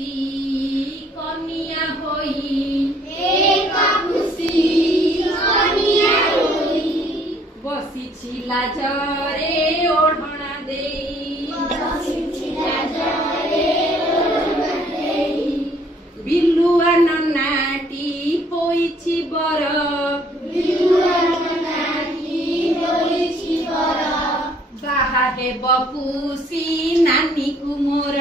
खुशी कनिया होई बसी छिला जरे ओढ़ना देई बिलुआ नन्नाटी पोइछि बर बाहा हे बपुसी नानी कुमोर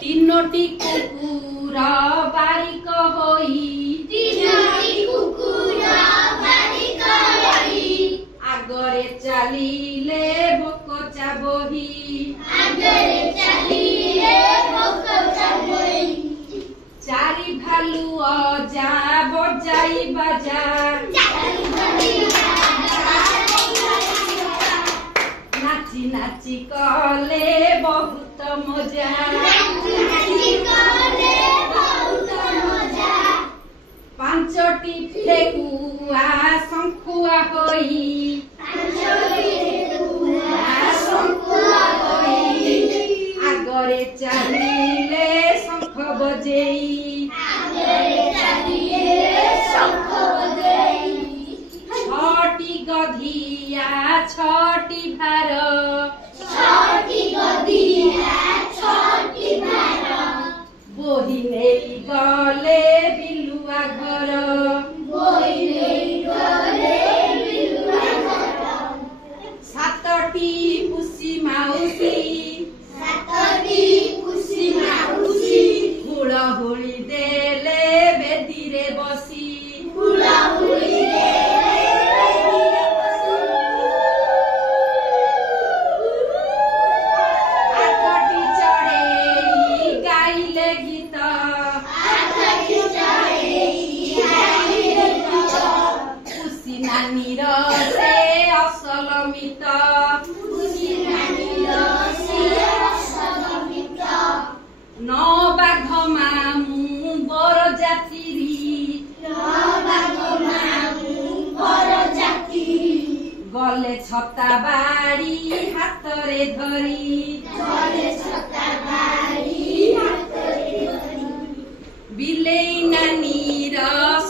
तीनोटी कुकुर बारिक होई आगरे चलिले बकचा बही चारि भालु अजा बजाई बाजा नाची नाची कले बहुत मजा पांचटी फेकुआ शंखुआ होई आगरे चलिले शंख बजेई छटी गधिया छटी भार बोही नेई गले बिलुआ घर सातटी पुसी माउसी हुलहुली देले बेदीरे बसी आठटी चढ़ेई गाइले गीत पुसी नानीर से असल मित नौ बाघ मामू बर गले छता बाड़ी हातरे धरी बिलेई नानीर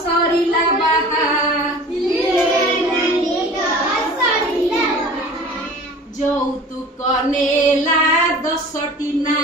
सरिला बाहा যৌতুক নেলা 10টি না